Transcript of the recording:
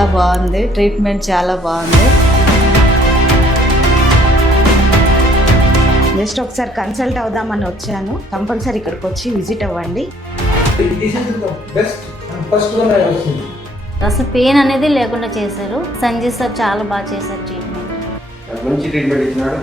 చాలా బాగుంది, ట్రీట్మెంట్ చాలా బాగుంది. జస్ట్ ఒకసారి కన్సల్ట్ అవుదామని వచ్చాను. కంపల్సరీ ఇక్కడికి వచ్చి విజిట్ అవ్వండి. అసలు పెయిన్ అనేది లేకుండా చేశారు. సంజయ్ సార్ చాలా బాగా చేశారు ట్రీట్మెంట్. మంచి ట్రీట్మెంట్ ఇచ్చినాడు.